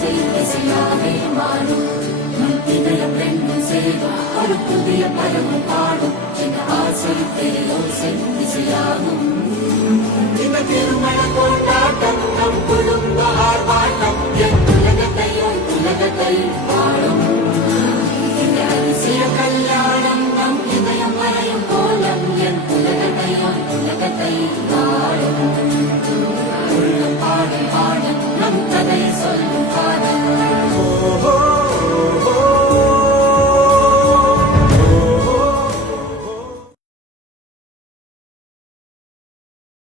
ஆசை இசையாவே மாறும். இதயம் ரெண்டும் சேரும் ஒரு புதிய பலமும் பாடும். என் ஆசை பேரோசை இசையாகும். இந்த திருமண கொண்டாட்டம் நம் குடும்ப ஆர்ப்பாட்டம்.